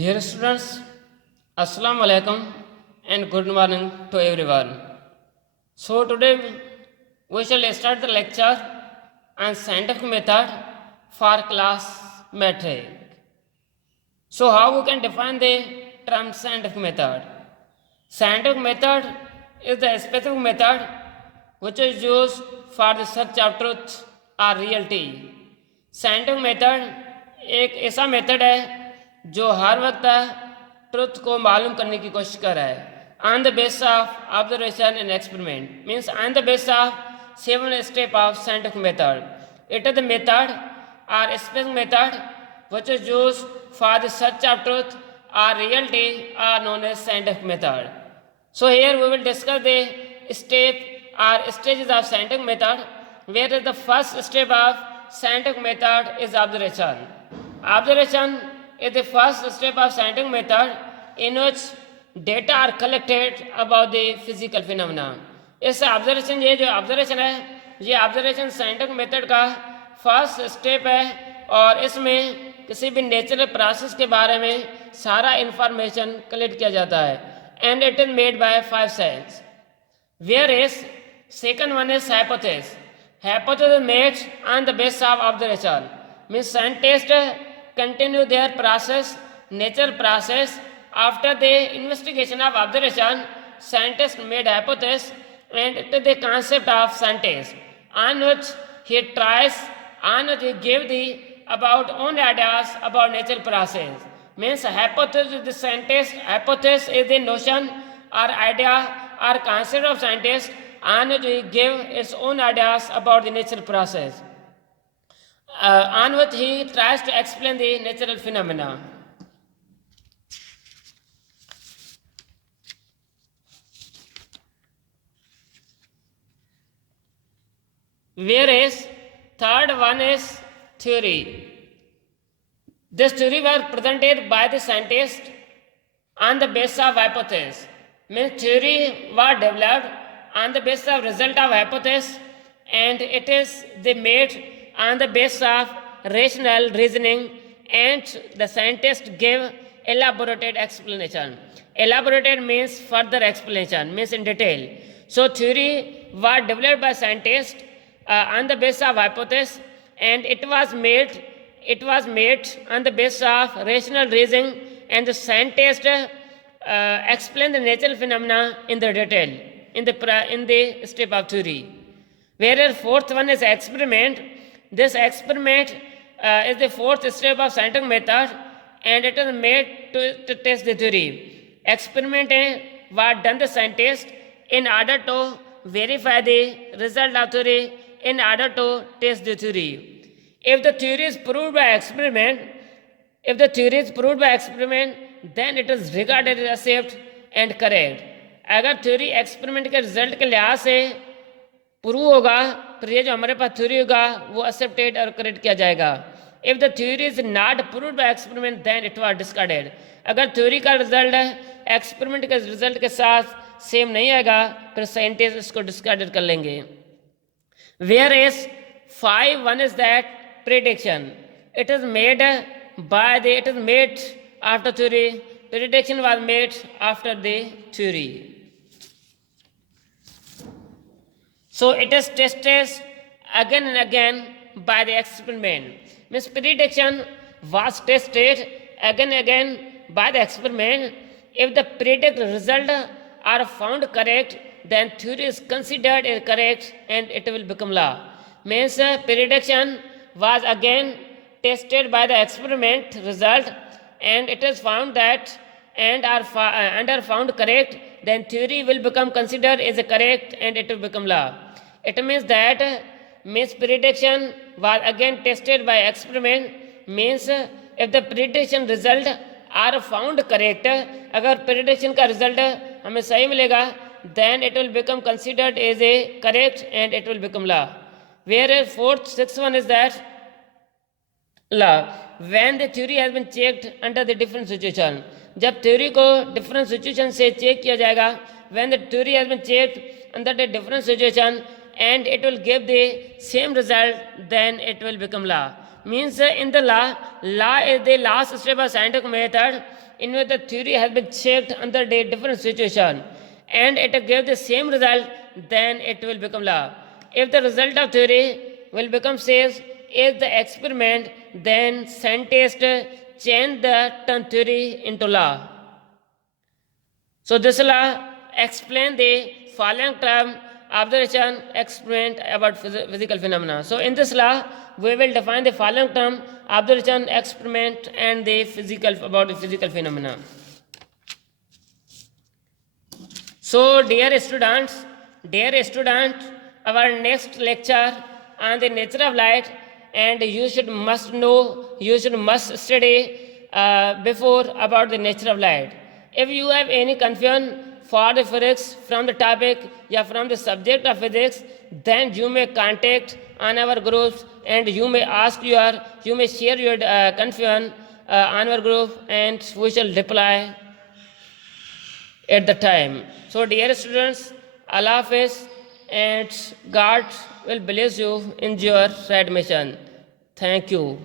Dear students, Assalamu alaikum and good morning to everyone. So today we shall start the lecture on scientific method for class metric. So how we can define the term scientific method? Scientific method is the specific method which is used for the search of truth or reality. Scientific method एक ऐसा method है जो हर वक्त truth को मालूम करने की कोशिश कर रहा है on the base of observation and experiment means on the base of 7 step of scientific method it is the method और specific method which is used for the search of truth or reality are known as scientific method. So here we will discuss the step or stages of scientific method, whereas the first step of scientific method is observation. Observation is the first step of scientific method in which data are collected about the physical phenomena. इस observation ये जो observation है ये observation scientific method का first step है और इसमें किसी भी नेचुरल प्रोसेस के बारे में सारा इंफॉर्मेशन कलेक्ट किया जाता है and it is made by 5 sense where is second one is hypothesis hypothesis made on the base of observation means scientist continue their process, natural process. After the investigation of observation, scientist made hypothesis and it is the concept of scientist on which he tries, on which he give the about own ideas about natural process. Means hypothesis is the scientist, hypothesis is the notion or idea or concept of scientist on which he give his own ideas about the natural process. On which he tries to explain the natural phenomena. Whereas third one is theory. This theory was presented by the scientist on the basis of hypothesis. Means theory was developed on the basis of result of hypothesis and it is the made on the basis of rational reasoning and the scientist gave elaborated explanation. Elaborated means further explanation, means in detail. So theory was developed by scientists on the basis of hypothesis and it was made on the basis of rational reasoning and the scientist explained the natural phenomena in the detail in the step of theory. Whereas fourth one is experiment. This experiment is the fourth step of scientific method and it is made to test the theory. Experiment was done the scientist in order to verify the result of theory in order to test the theory. If the theory is proved by experiment, then it is regarded as accept and correct. अगर theory experiment के result के लिहाज से prove होगा तो ये जो हमारे पास थ्योरी होगा वो एक्सेप्टेड और करेक्ट किया जाएगा. If the theory is not proved by experiment then it was discarded. अगर थ्योरी का रिजल्ट एक्सपेरिमेंट के रिजल्ट के साथ सेम नहीं आएगा फिर साइंटिस्ट इसको डिस्कार्डेड कर लेंगे. Where is 5 one is that prediction. It is made after theory. Prediction was made after the theory. So it is tested again and again by the experiment. Means prediction was tested again and again by the experiment. If the predicted result are found correct, then theory is considered correct and it will become law. Means prediction was again tested by the experiment result and it is found that and are found correct, then theory will become considered as correct and it will become law. It means that prediction was again tested by experiment. Means if the prediction result are found correct, अगर prediction का result हमें सही मिलेगा then it will become considered as a correct and it will become law. Whereas sixth one is that law. When the theory has been checked under the different situation. जब theory को different situation से check किया जाएगा, when the theory has been checked under the different situation and it will give the same result then it will become law. Means in the law is the last step of scientific method in which the theory has been checked under the different situation and it gives the same result, then it will become law. If the result of theory will become says is the experiment, then scientists change the term theory into law. So this law explain the following term: observation, experiment about physical phenomena. So in this law, we will define the following term: observation, experiment, and the physical about the physical phenomena. So dear students, our next lecture on the nature of light, and you should must study before about the nature of light. If you have any confusion for the physics from the topic or from the subject of physics, then you may contact on our groups and you may share your confusion on our group, and we shall reply at the time. So dear students, Allah Hafiz, and God will bless you in your admission. Thank you.